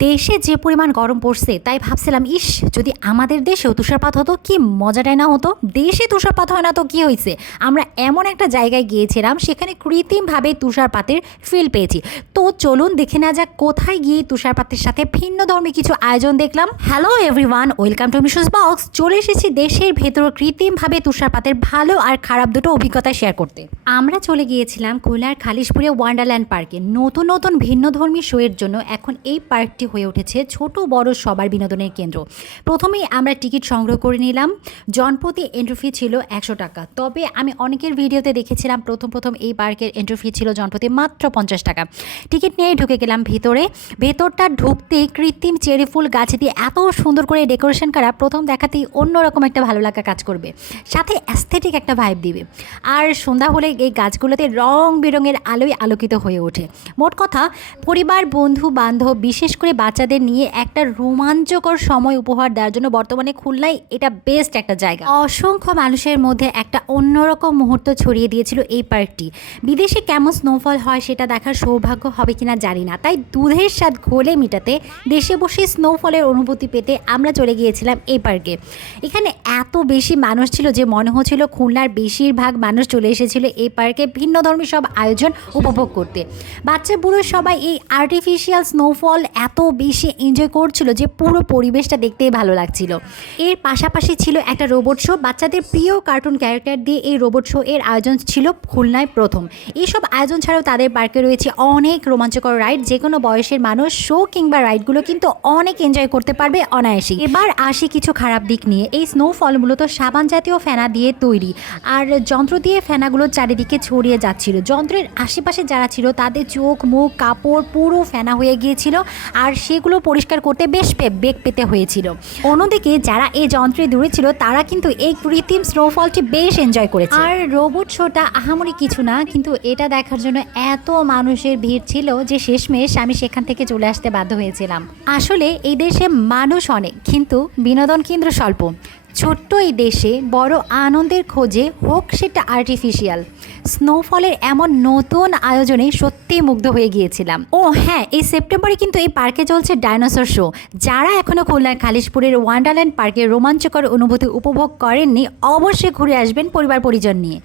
দেশে যে পরিমাণ গরম পড়ছে তাই ভাবছিলাম ইস যদি আমাদের দেশেও তুষারপাত হতো কি মজাটাই না হতো। দেশে তুষারপাত হয় না তো কি হয়েছে, আমরা এমন একটা জায়গায় গিয়েছিলাম সেখানে কৃত্রিমভাবে তুষারপাতের ফিল পেয়েছি। তো চলুন দেখে না যাক কোথায় গিয়ে তুষারপাতের সাথে ভিন্ন ধর্মী কিছু আয়োজন দেখলাম। Hello everyone, welcome to মিশুস box. চলে এসেছি দেশের ভেতর কৃত্রিমভাবে তুষারপাতের ভালো আর খারাপ দুটো অভিজ্ঞতা শেয়ার করতে। আমরা চলে গিয়েছিলাম খুলনার খালিশপুরে ওয়ান্ডারল্যান্ড পার্কে। নতুন নতুন ভিন্ন ধর্মী শোয়ের জন্য এখন এই পার্কটি হয়ে উঠেছে ছোট বড় সবার বিনোদনের কেন্দ্র। প্রথমেই আমরা টিকিট সংগ্রহ করে নিলাম। জনপ্রতি এন্ট্রি ফি ছিল 100 টাকা। তবে আমি অনেকের ভিডিওতে দেখেছিলাম প্রথম এই পার্কের এন্ট্রি ফি ছিল জনপ্রতি মাত্র 50 টাকা। টিকিট নিয়ে ঢুকে গেলাম ভিতরে। ভেতরটা ঢুকতে কৃত্রিম চেরি ফুল গাছ দিয়ে এত সুন্দর করে ডেকোরেশন করা প্রথম দেখাতেই অন্যরকম একটা ভালো লাগা কাজ করবে, সাথে অ্যাস্থেটিক একটা ভাইব দিবে। আর সন্ধ্যা হলে এই গাছগুলোতে রং বেরঙের আলোয় আলোকিত হয়ে ওঠে। মোট কথা, পরিবার বন্ধু বান্ধব বিশেষ করে বাচ্চাদের নিয়ে একটা রোমাঞ্চকর সময় উপহার দেওয়ার জন্য বর্তমানে খুলনায় এটা বেস্ট একটা জায়গা। অসংখ্য মানুষের মধ্যে একটা অন্যরকম মুহূর্ত ছড়িয়ে দিয়েছিল এই পার্কটি। বিদেশে কেমন স্নোফল হয় সেটা দেখার সৌভাগ্য হবে কিনা জানি না, তাই দুধের স্বাদ ঘোলে মেটাতে দেশে বসে স্নোফলের অনুভূতি পেতে আমরা চলে গিয়েছিলাম এই পার্কে। এখানে এত বেশি মানুষ ছিল যে মনে হচ্ছিল খুলনার বেশিরভাগ মানুষ চলে এসেছিল এই পার্কে ভিন্ন ধর্মী সব আয়োজন উপভোগ করতে। বাচ্চা বুড়ো সবাই এই আর্টিফিশিয়াল স্নোফল এত বেশি এনজয় করছিল যে পুরো পরিবেশটা দেখতেই ভালো লাগছিল। এর পাশাপাশি ছিল একটা রোবট শো। বাচ্চাদের প্রিয় কার্টুন ক্যারেক্টার দিয়ে এই রোবট শো এর আয়োজন ছিল খুলনায় প্রথম। এইসব আয়োজন ছাড়াও তাদের পার্কে রয়েছে অনেক রোমাঞ্চকর রাইড। যে কোনো বয়সের মানুষ শো কিংবা রাইডগুলো কিন্তু অনেক এনজয় করতে পারবে অনায়াসেই। এবার আসি কিছু খারাপ দিক নিয়ে। এই স্নোফল মূলত সাবান জাতীয় ফেনা দিয়ে তৈরি, আর যন্ত্র দিয়ে ফেনাগুলো চারিদিকে ছড়িয়ে যাচ্ছিল। যন্ত্রের আশেপাশে যারা ছিল তাদের চোখ মুখ কাপড় পুরো ফেনা হয়ে গিয়েছিল, আর সেগুলো পরিষ্কার করতে বেশ বেগ পেতে হয়েছিল। অন্যদিকে যারা এই যন্ত্রে দূরে ছিল তারা কিন্তু এই কৃত্রিম স্নোফলটি বেশ এনজয় করেছে। আর রোবট শোটা আহামরি কিছু না, কিন্তু এটা দেখার জন্য এত মানুষের ভিড় ছিল যে শেষমেশ আমি সেখান থেকে চলে আসতে বাধ্য হয়েছিলাম। আসলে এই দেশে মানুষ অনেক, কিন্তু বিনোদন কেন্দ্র স্বল্প। ছোট্ট এই দেশে বড় আনন্দের খোঁজে হোক সেটা আর্টিফিশিয়াল স্নোফলের এমন নতুন আয়োজনে সত্যিই মুগ্ধ হয়ে গিয়েছিলাম। ও হ্যাঁ, এই সেপ্টেম্বরে কিন্তু এই পার্কে চলছে ডাইনোসর শো। যারা এখনও খুলনার খালিশপুরের ওয়ান্ডারল্যান্ড পার্কের রোমাঞ্চকর অনুভূতি উপভোগ করেননি অবশ্যই ঘুরে আসবেন পরিবার পরিজন নিয়ে।